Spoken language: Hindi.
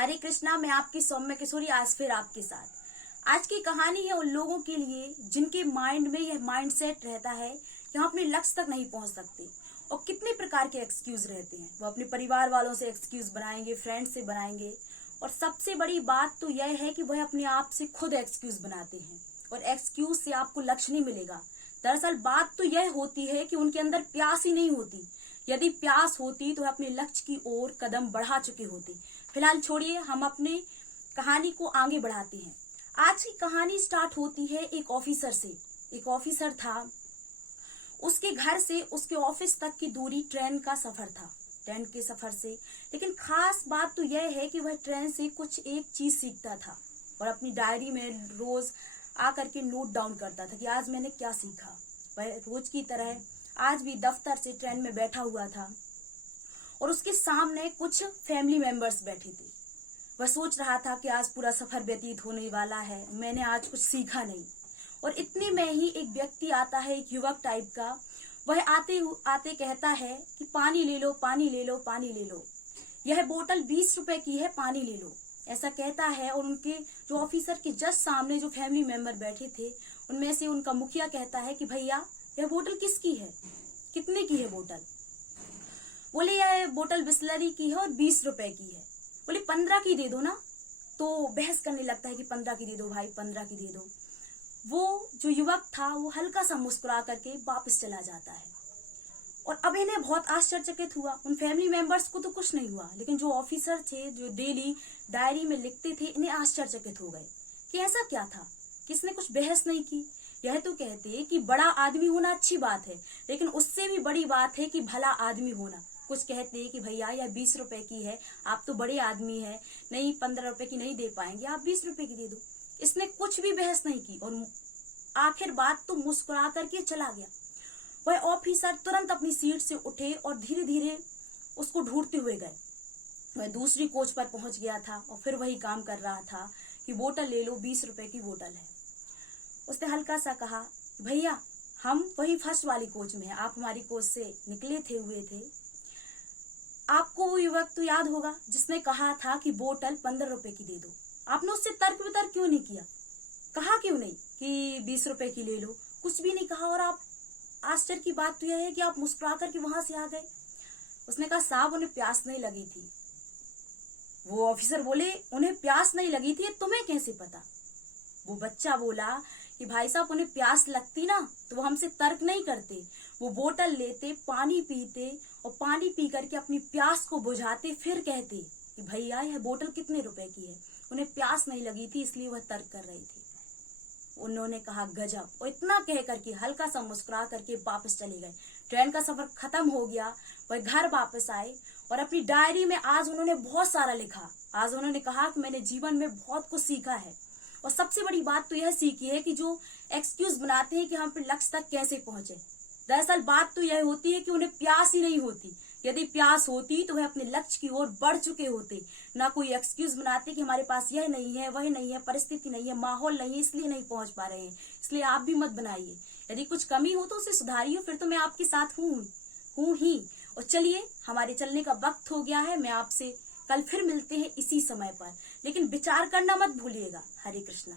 हरे कृष्णा। मैं आपकी सौम्य किशोरी आज फिर आपके साथ। आज की कहानी है उन लोगों के लिए जिनके माइंड में यह माइंडसेट रहता है कि हम अपने लक्ष्य तक नहीं पहुंच सकते और कितने प्रकार के एक्सक्यूज रहते हैं। वो अपने परिवार वालों से एक्सक्यूज बनाएंगे, फ्रेंड से बनाएंगे और सबसे बड़ी बात तो यह है कि वह अपने आप से खुद एक्सक्यूज बनाते हैं और एक्सक्यूज से आपको लक्ष्य नहीं मिलेगा। दरअसल बात तो यह होती है कि उनके अंदर प्यास ही नहीं होती। यदि प्यास होती तो वह अपने लक्ष्य की ओर कदम बढ़ा चुके होते। फिलहाल छोड़िए, हम अपने कहानी को आगे बढ़ाते हैं। आज की कहानी स्टार्ट होती है एक ऑफिसर से। एक ऑफिसर था, उसके घर से उसके ऑफिस तक की दूरी ट्रेन का सफर था, ट्रेन के सफर से। लेकिन खास बात तो यह है कि वह ट्रेन से कुछ एक चीज सीखता था और अपनी डायरी में रोज आकर के नोट डाउन करता था कि आज मैंने क्या सीखा। वह रोज की तरह आज भी दफ्तर से ट्रेन में बैठा हुआ था और उसके सामने कुछ फैमिली मेंबर्स बैठे थे। वह सोच रहा था कि आज पूरा सफर व्यतीत होने वाला है, मैंने आज कुछ सीखा नहीं। और इतने में ही एक व्यक्ति आता है, एक युवक टाइप का। वह आते आते कहता है कि पानी ले लो, पानी ले लो, पानी ले लो, यह बोतल 20 रुपए की है, पानी ले लो, ऐसा कहता है। और उनके जो ऑफिसर के जस्ट सामने जो फैमिली मेंबर बैठे थे, उनमें से उनका मुखिया कहता है कि भैया यह बोतल किसकी है, कितने की है बोतल? बोले यह बोतल बिस्लरी की है और 20 रुपए की है। बोले 15 की दे दो ना। तो बहस करने लगता है कि 15 की दे दो भाई, 15 की दे दो। वो जो युवक था वो हल्का सा मुस्कुरा करके वापस चला जाता है। और अब इन्हें बहुत आश्चर्यचकित हुआ। उन फैमिली मेंबर्स को तो कुछ नहीं हुआ, लेकिन जो ऑफिसर थे, जो डेली डायरी में लिखते थे, इन्हें आश्चर्यचकित हो गए कि ऐसा क्या था, किसने कुछ बहस नहीं की। यह तो कहते कि बड़ा आदमी होना अच्छी बात है, लेकिन उससे भी बड़ी बात है कि भला आदमी होना। कुछ कहते कि भैया यह 20 रुपए की है, आप तो बड़े आदमी है, नहीं 15 रुपए की नहीं दे पाएंगे, आप 20 रुपए की दे दो। इसने कुछ भी बहस नहीं की और आखिर बात तो मुस्कुरा करके चला गया। वह ऑफिसर तुरंत अपनी सीट से उठे और धीरे धीरे उसको ढूंढते हुए गए। वह दूसरी कोच पर पहुंच गया था और फिर वही काम कर रहा था कि बोतल ले लो, 20 रुपए की बोतल है। उसने हल्का सा कहा, भैया हम वही फर्स्ट वाली कोच में हैं, आप हमारी कोच से निकले हुए थे। आपको वो युवक तो याद होगा जिसने कहा था कि बोतल 15 रुपए की दे दो। आपने उससे तर्क वितर्क क्यों नहीं किया? कहा क्यों नहीं कि 20 रुपए की ले लो? कुछ भी नहीं कहा। और आप, आश्चर्य की बात तो यह है कि आप मुस्कुरा करके वहां से आ गए। उसने कहा, साहब उन्हें प्यास नहीं लगी थी। वो ऑफिसर बोले, उन्हें प्यास नहीं लगी थी, तुम्हें कैसे पता? वो बच्चा बोला कि भाई साहब उन्हें प्यास लगती ना तो वो हमसे तर्क नहीं करते, वो बोतल लेते, पानी पीते और पानी पी करके अपनी प्यास को बुझाते, फिर कहते कि भैया यह बोतल कितने रुपए की है। उन्हें प्यास नहीं लगी थी इसलिए वह तर्क कर रही थी। उन्होंने कहा गजब। और इतना कह करके हल्का सा मुस्कुरा करके वापस चले गए। ट्रेन का सफर खत्म हो गया। वह घर वापस आए और अपनी डायरी में आज उन्होंने बहुत सारा लिखा। आज उन्होंने कहा कि मैंने जीवन में बहुत कुछ सीखा है और सबसे बड़ी बात तो यह सीखी है कि जो एक्सक्यूज बनाते हैं कि हम अपने लक्ष्य तक कैसे पहुंचे, दरअसल बात तो यह होती है कि उन्हें प्यास ही नहीं होती। यदि प्यास होती तो वह अपने लक्ष्य की ओर बढ़ चुके होते। ना कोई एक्सक्यूज बनाते कि हमारे पास यह नहीं है, वह नहीं है, परिस्थिति नहीं है, माहौल नहीं है, इसलिए नहीं पहुंच पा रहे हैं। इसलिए आप भी मत बनाइए। यदि कुछ कमी हो तो उसे सुधारिए, फिर तो मैं आपके साथ हूँ ही। और चलिए, हमारे चलने का वक्त हो गया है। मैं आपसे कल फिर मिलते हैं इसी समय पर, लेकिन विचार करना मत भूलिएगा। हरे कृष्णा।